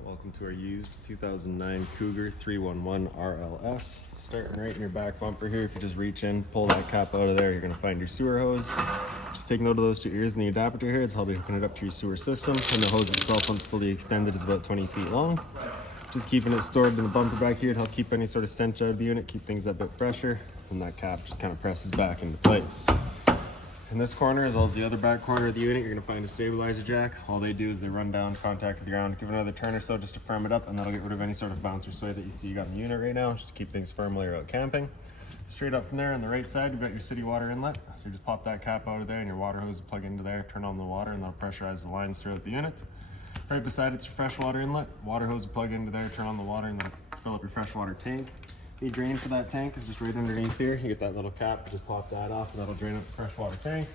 Welcome to our used 2009 Cougar 311 RLS. Starting right in your back bumper here, if you just reach in, pull that cap out of there, you're going to find your sewer hose. Just take note of those two ears in the adapter here. It's how we hooking it up to your sewer system. And the hose itself, once fully extended, is about 20 feet long. Just keeping it stored in the bumper back here to help keep any sort of stench out of the unit, keep things a bit fresher. And that cap just kind of presses back into place. In this corner, as well as the other back corner of the unit, you're going to find a stabilizer jack. All they do is they run down, contact with the ground, give it another turn or so just to firm it up, and that'll get rid of any sort of bounce or sway that you see you got in the unit right now, just to keep things firm while you're out camping. Straight up from there on the right side, you've got your city water inlet. So you just pop that cap out of there and your water hose will plug into there, turn on the water, and that'll pressurize the lines throughout the unit. Right beside it's your freshwater inlet. Water hose will plug into there, turn on the water, and then fill up your freshwater tank. The drain for that tank is just right underneath here. You get that little cap, just pop that off, and that'll drain up the freshwater tank.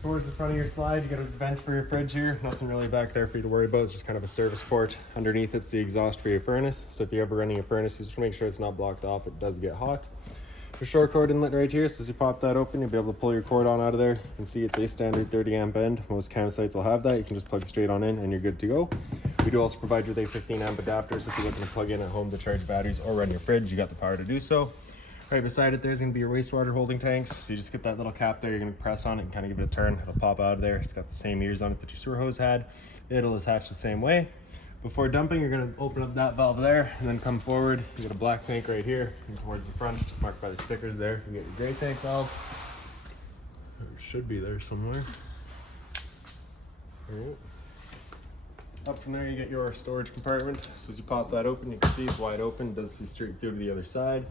Towards the front of your slide, you got a vent for your fridge here. Nothing really back there for you to worry about. It's just kind of a service port. Underneath it's the exhaust for your furnace. So if you're ever running a furnace, you just make sure it's not blocked off. It does get hot. Your short cord inlet right here. So as you pop that open, you'll be able to pull your cord on out of there. You can see it's a standard 30 amp end. Most campsites will have that. You can just plug straight on in and you're good to go. We do also provide you with a 15 amp adapter. So if you're looking to plug in at home to charge batteries or run your fridge, you got the power to do so. Right beside it, there's going to be your wastewater holding tanks. So you just get that little cap there, you're going to press on it and kind of give it a turn. It'll pop out of there. It's got the same ears on it that your sewer hose had. It'll attach the same way. Before dumping, you're going to open up that valve there and then come forward. You got a black tank right here and towards the front, just marked by the stickers there. You get your gray tank valve. It should be there somewhere. Right. Up from there, you get your storage compartment. So as you pop that open, you can see it's wide open. It does see straight through to the other side.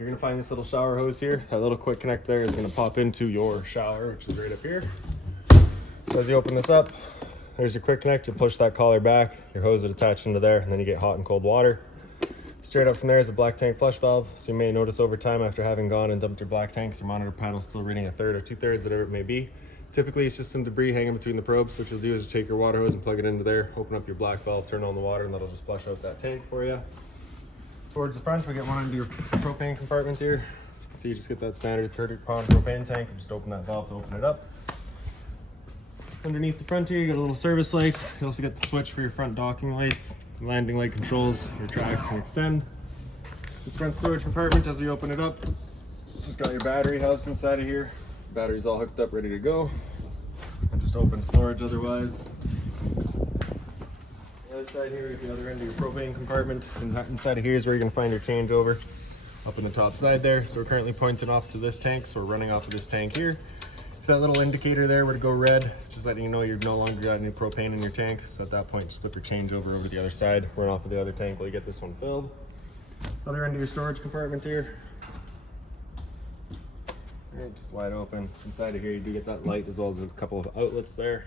You're going to find this little shower hose here. That little quick connect there is going to pop into your shower, which is right up here. So as you open this up, there's your quick connect. You push that collar back, your hose is attached into there, and then you get hot and cold water. Straight up from there is a black tank flush valve. So you may notice over time after having gone and dumped your black tanks, your monitor panel is still reading 1/3 or 2/3, whatever it may be. Typically it's just some debris hanging between the probes. So what you'll do is take your water hose and plug it into there, open up your black valve, turn on the water, and that'll just flush out that tank for you. Towards the front, we get one into your propane compartment here. As you can see, you just get that standard 30-pound propane tank and just open that valve to open it up. Underneath the front here, you got a little service light. You also get the switch for your front docking lights, landing light controls, retract and extend. This front storage compartment, as we open it up, it's just got your battery housed inside of here. The battery's all hooked up, ready to go. And just open storage otherwise. Side here at the other end of your propane compartment, and inside of here is where you're going to find your changeover up in the top side there. So we're currently pointing off to this tank, so we're running off of this tank here. If that little indicator there were to go red, it's just letting you know you've no longer got any propane in your tank. So at that point, just flip your changeover over to the other side, run off of the other tank while you get this one filled. Other end of your storage compartment here, right, just wide open. Inside of here you do get that light as well as a couple of outlets there.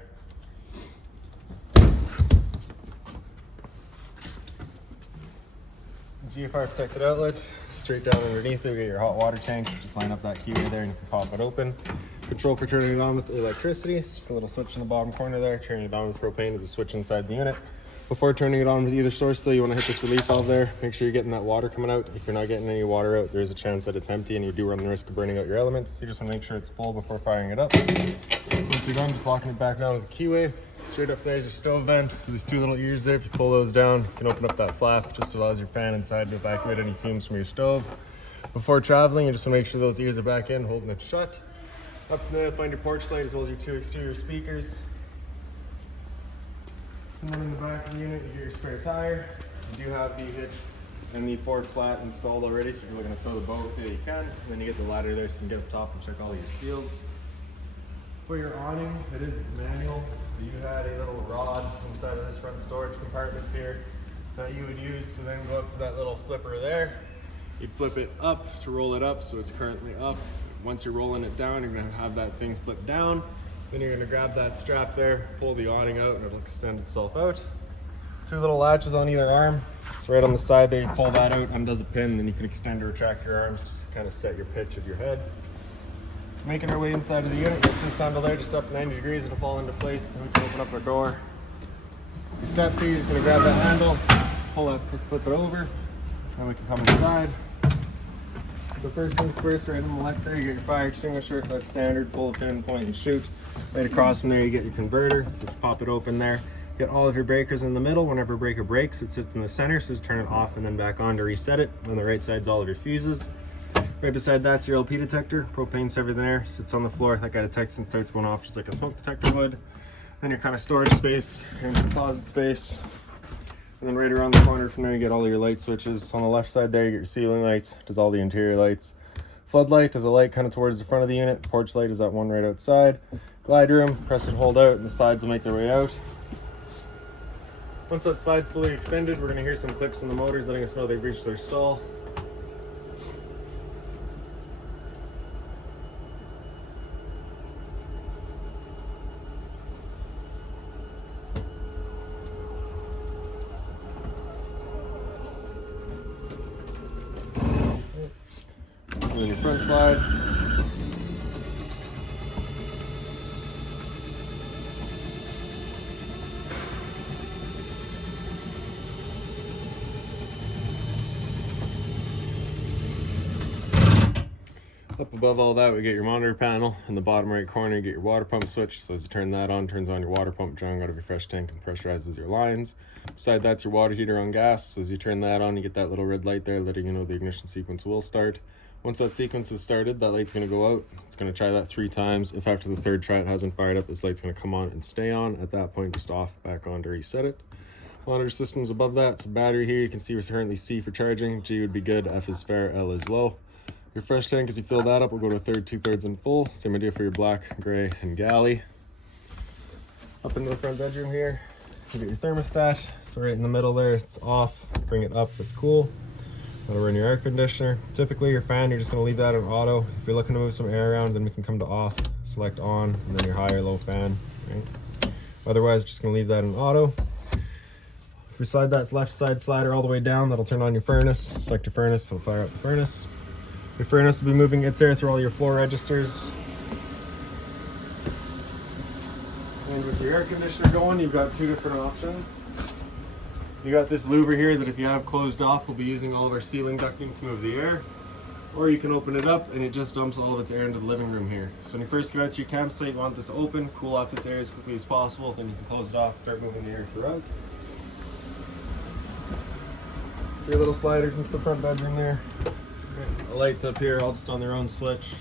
GFR protected outlet. Straight down underneath it, we get your hot water tank. Just line up that keyway there and you can pop it open. Control for turning it on with electricity. It's just a little switch in the bottom corner there. Turning it on with propane is a switch inside the unit. Before turning it on with either source though, you want to hit this relief valve there. Make sure you're getting that water coming out. If you're not getting any water out, there's a chance that it's empty and you do run the risk of burning out your elements. You just want to make sure it's full before firing it up. Once you're done, just locking it back down with the keyway. Straight up there is your stove vent. So there's two little ears there. If you pull those down, you can open up that flap. Just allows your fan inside to evacuate any fumes from your stove. Before traveling, you just want to make sure those ears are back in, holding it shut. Up from there, find your porch light as well as your two exterior speakers. And then in the back of the unit, you get your spare tire. You do have the hitch and the fork flat installed already, so if you're looking to tow the boat with it, you can. And then you get the ladder there so you can get up top and check all your seals. For your awning, it is manual. So you had a little rod inside of this front storage compartment here that you would use to then go up to that little flipper there. You'd flip it up to roll it up, so it's currently up. Once you're rolling it down, you're gonna have that thing flip down. Then you're gonna grab that strap there, pull the awning out, and it'll extend itself out. Two little latches on either arm. So right on the side there, you pull that out, undoes a pin, and then you can extend or retract your arms, just kind of set your pitch of your head. Making our way inside of the unit, your assist handle there, just up 90 degrees, it'll fall into place. Then we can open up our door. Your steps here, you're just gonna grab that handle, pull it, flip it over, then we can come inside. So first things first, right on the left there, you get your fire extinguisher. That's standard, pull the pin, point and shoot. Right across from there, you get your converter. So just pop it open there. Get all of your breakers in the middle. Whenever a breaker breaks, it sits in the center, so just turn it off and then back on to reset it. On the right side's all of your fuses. Right beside that's your LP detector. Propane's everything there, sits on the floor. That guy detects and starts going off just like a smoke detector would. Then your kind of storage space, here's some closet space. And then right around the corner from there, you get all your light switches. On the left side there, you get your ceiling lights, does all the interior lights. Floodlight is a light kind of towards the front of the unit. Porch light is that one right outside. Glide room, press and hold out, and the sides will make their way out. Once that slide's fully extended, we're going to hear some clicks on the motors letting us know they've reached their stall. And then your front slide. Up above all that, we get your monitor panel. In the bottom right corner, you get your water pump switch. So as you turn that on, turns on your water pump, drawing out of your fresh tank and pressurizes your lines. Beside that's your water heater on gas. So as you turn that on, you get that little red light there letting you know the ignition sequence will start. Once that sequence is started, that light's going to go out. It's going to try that 3 times. If after the 3rd try it hasn't fired up, this light's going to come on and stay on. At that point, just off, back on to reset it. Monitor systems above that. So battery here, you can see we're currently C for charging. G would be good, F is fair, L is low. Your fresh tank, as you fill that up, will go to 1/3, 2/3 and full. Same idea for your black, gray, and galley. Up into the front bedroom here, you get your thermostat. So right in the middle there, it's off. Bring it up, it's cool. That'll run your air conditioner. Typically your fan, you're just gonna leave that on auto. If you're looking to move some air around, then we can come to off, select on, and then your high or low fan, right? Otherwise, just gonna leave that in auto. If we slide that left side slider all the way down, that'll turn on your furnace. Select your furnace, it'll fire up the furnace. Your furnace will be moving its air through all your floor registers. And with your air conditioner going, you've got 2 different options. You got this louver here that if you have closed off, we'll be using all of our ceiling ducting to move the air. Or you can open it up and it just dumps all of its air into the living room here. So when you first get out to your campsite, you want this open, cool off this air as quickly as possible, then you can close it off, start moving the air throughout. So your little slider into the front bedroom there. The lights up here, all just on their own switch.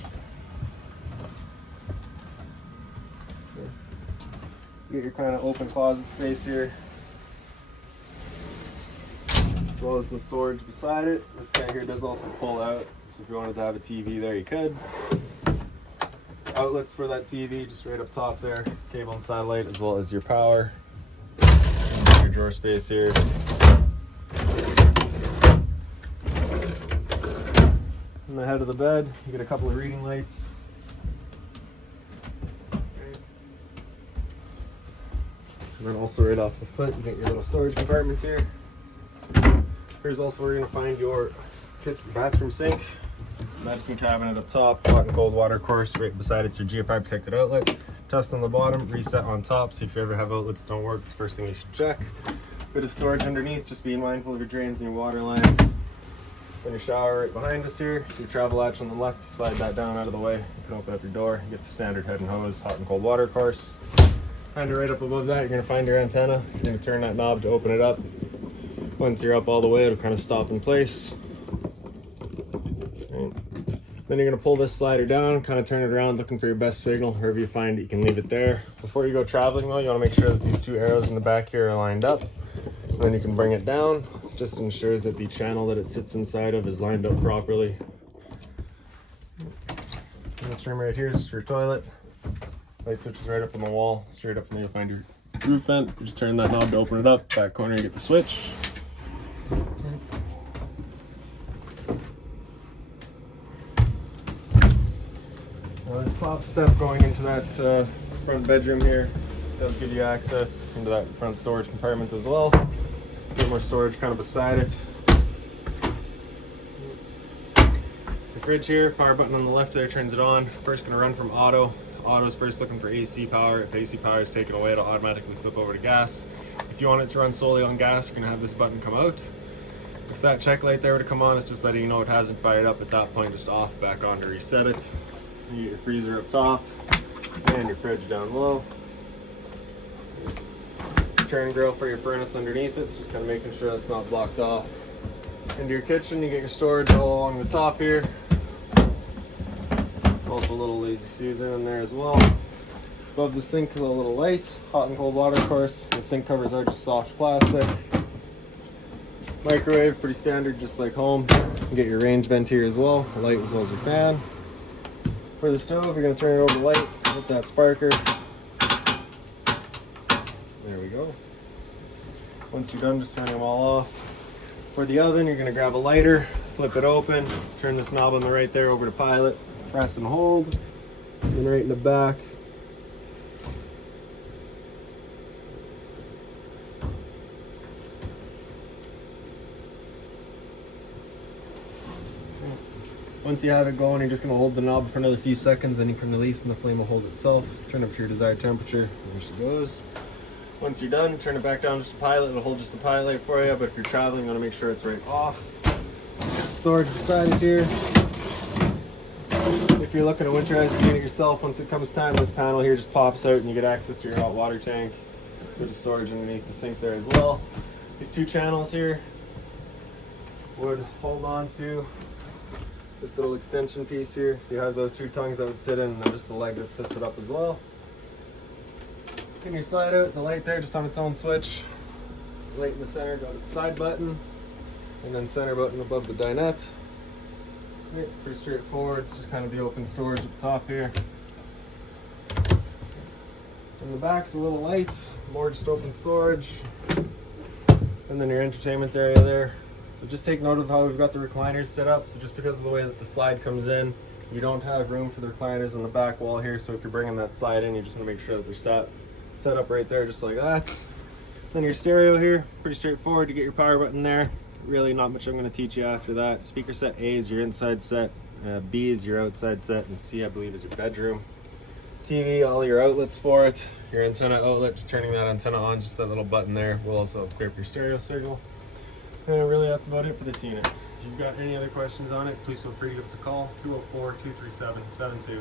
You get your kind of open closet space here, as well as some storage beside it. This guy here does also pull out, so if you wanted to have a TV there, you could. Outlets for that TV, just right up top there. Cable and satellite, as well as your power. Your drawer space here. In the head of the bed, you get a couple of reading lights. And then also right off the foot, you get your little storage compartment here. Here's also where you're gonna find your bathroom sink, medicine cabinet up top, hot and cold water course. Right beside it's your GFI protected outlet. Test on the bottom, reset on top. So if you ever have outlets that don't work, it's the first thing you should check. Bit of storage underneath, just being mindful of your drains and your water lines. Then your shower right behind us here. Your travel latch on the left, you slide that down out of the way. You can open up your door, you get the standard head and hose, hot and cold water course. Kind of right up above that, you're gonna find your antenna. You're gonna turn that knob to open it up. Once you're up all the way, it'll kind of stop in place. Right. Then you're gonna pull this slider down, kind of turn it around, looking for your best signal. Wherever you find it, you can leave it there. Before you go traveling though, you wanna make sure that these 2 arrows in the back here are lined up. And then you can bring it down. Just ensures that the channel that it sits inside of is lined up properly. And this room right here is just for your toilet. Light switch is right up on the wall, straight up, and then you'll find your roof vent. You just turn that knob to open it up. Back corner, you get the switch. Now this top step going into that front bedroom here does give you access into that front storage compartment as well. A bit more storage kind of beside it. The fridge here, power button on the left there turns it on. First gonna run from auto. Auto's first looking for AC power. If AC power is taken away, it'll automatically flip over to gas. If you want it to run solely on gas, you're gonna have this button come out. If that check light there were to come on, it's just letting you know it hasn't fired up. At that point, just off, back on to reset it. You get your freezer up top and your fridge down low. turn grill for your furnace underneath it, so just kind of making sure that's not blocked off. Into your kitchen, you get your storage all along the top here. There's also a little Lazy Susan in there as well. Above the sink is a little light, hot and cold water, of course. The sink covers are just soft plastic. Microwave, pretty standard, just like home. You get your range vent here as well, a light as well as your fan. For the stove, you're going to turn it over light, hit that sparker. There we go. Once you're done, just turn them all off. For the oven, you're going to grab a lighter, flip it open, turn this knob on the right there over to pilot, press and hold, and then right in the back. Once you have it going, you're just going to hold the knob for another few seconds, then you can release and the flame will hold itself. Turn it up to your desired temperature. There she goes. Once you're done, turn it back down just to pilot. It'll hold just the pilot light for you, but if you're traveling, you want to make sure it's right off. Storage beside it here. If you're looking to winterize your unit yourself, once it comes time, this panel here just pops out and you get access to your hot water tank. Bit of storage underneath the sink there as well. These two channels here would hold on to this little extension piece here. So you have those two tongues that would sit in, and then just the leg that sets it up as well. Can you slide out the light there just on its own switch? Light in the center, got the side button, and then center button above the dinette. Right, pretty straightforward. It's just kind of the open storage at the top here. In the back's a little light, more just open storage. And then your entertainment area there. So just take note of how we've got the recliners set up. So just because of the way that the slide comes in, you don't have room for the recliners on the back wall here. So if you're bringing that slide in, you just want to make sure that they're set up right there, just like that. Then your stereo here, pretty straightforward. You get your power button there. Really not much I'm going to teach you after that. Speaker set A is your inside set, B is your outside set, and C I believe is your bedroom. TV, all your outlets for it. Your antenna outlet, just turning that antenna on, just that little button there will also clear up your stereo signal. And really that's about it for this unit. If you've got any other questions on it, please feel free to give us a call, 204-237-7272.